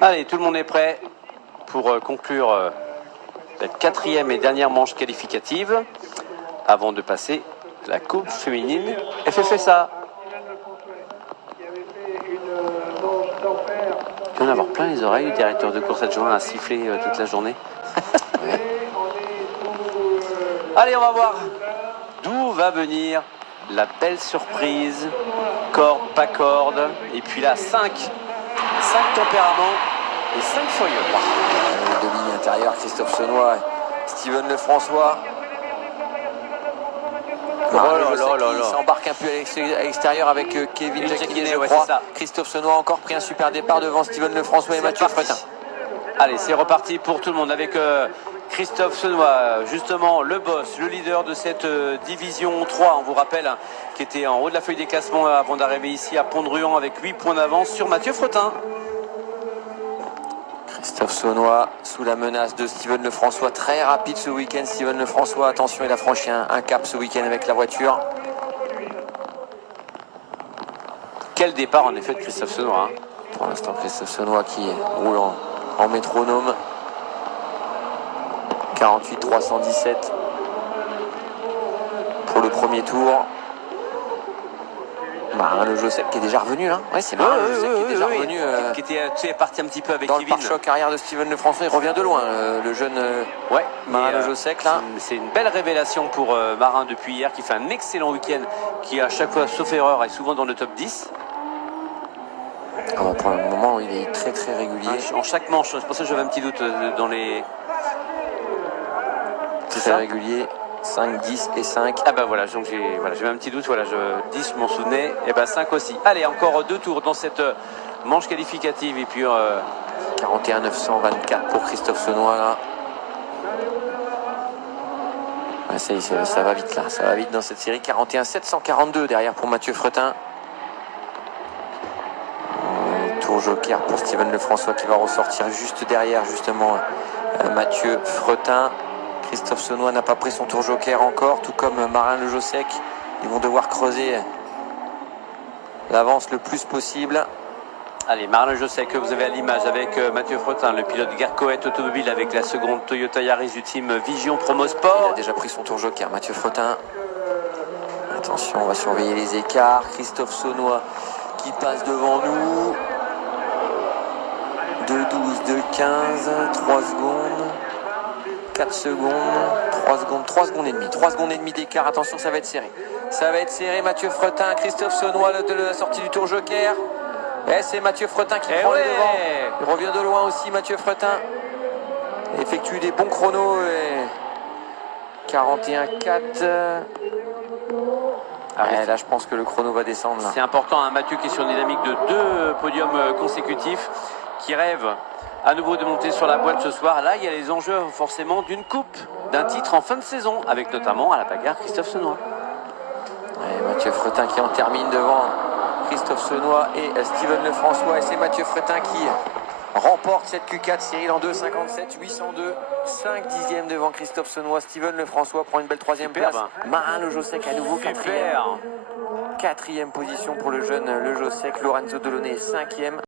Allez, tout le monde est prêt pour conclure la 4e et dernière manche qualificative avant de passer à la Coupe féminine FFSA. Il va en avoir plein les oreilles, le directeur de course adjoint a sifflé toute la journée. Allez, on va voir d'où va venir la belle surprise, corde, pas corde, et puis là 5 tempéraments et 5 furieux. De ligne intérieure, Christophe Senoy, Steven Lefrançois. Il s'embarque un peu à l'extérieur avec Kevin Jacquinet, je crois. Christophe Senoy a encore pris un super départ devant Steven Lefrançois et Mathieu Fretin. Allez, c'est reparti pour tout le monde avec Christophe Senoy, justement le boss, le leader de cette division 3, on vous rappelle, qui était en haut de la feuille des classements avant d'arriver ici à Pont-de-Ruan avec 8 points d'avance sur Mathieu Fretin. Christophe Senoy sous la menace de Steven Lefrançois, très rapide ce week-end. Steven Lefrançois, attention, il a franchi un cap ce week-end avec la voiture. Quel départ en effet de Christophe Senoy. Hein. Pour l'instant, Christophe Senoy qui roule en métronome. 48 317 pour le premier tour. Marin Le Josec qui est déjà revenu là. Ouais, c'est Marin Le Josec qui est déjà revenu. Qui était parti un petit peu avec dans Kevin. Le pare-choc arrière de Steven Lefrançois, il revient de loin, le jeune Marin Le Josec là. C'est une belle révélation pour Marin depuis hier, qui fait un excellent week-end, qui à chaque fois, sauf erreur, est souvent dans le top 10. Pour le moment, il est très très régulier. En chaque manche, c'est pour ça que j'avais un petit doute dans les... Très régulier. 5, 10 et 5. Ah ben voilà, donc j'avais un petit doute, 10 je m'en souvenais, et ben 5 aussi. Allez, encore 2 tours dans cette manche qualificative, et puis... 41 924 pour Christophe Senoy là. Ouais, ça va vite là, ça va vite dans cette série. 41 742 derrière pour Mathieu Fretin. Tour joker pour Steven Lefrançois qui va ressortir juste derrière justement Mathieu Fretin. Christophe Senoy n'a pas pris son tour joker encore, tout comme Marin Le Josec. Ils vont devoir creuser l'avance le plus possible. Allez, Marin Le Josec que vous avez à l'image avec Mathieu Fretin, le pilote Garcoët Automobile avec la seconde Toyota Yaris du team Vision Promo Sport. Il a déjà pris son tour joker, Mathieu Fretin. Attention, on va surveiller les écarts. Christophe Senoy qui passe devant nous. 2-12, 2-15, 3 secondes. 4 secondes, 3 secondes, 3 secondes et demie. 3 secondes et demie d'écart. Attention, ça va être serré. Ça va être serré. Mathieu Fretin, Christophe Senoy de la sortie du tour joker. Et c'est Mathieu Fretin qui prend le devant. Il revient de loin aussi, Mathieu Fretin. Il effectue des bons chronos. 41-4. Là, je pense que le chrono va descendre. C'est important, hein, Mathieu qui est sur une dynamique de 2 podiums consécutifs, qui rêve à nouveau de monter sur la boîte ce soir. Là, il y a les enjeux forcément d'une coupe, d'un titre en fin de saison, avec notamment à la bagarre Christophe Senoy. Mathieu Fretin qui en termine devant Christophe Senoy et Steven Lefrançois. Et c'est Mathieu Fretin qui remporte cette Q4 Cyril en 2,57, 802, 5 dixièmes devant Christophe Senoy. Steven Lefrançois prend une belle 3e place. Marin Le Josec à nouveau 4e. 4e position pour le jeune Le Josec. Lorenzo Delaunay 5e.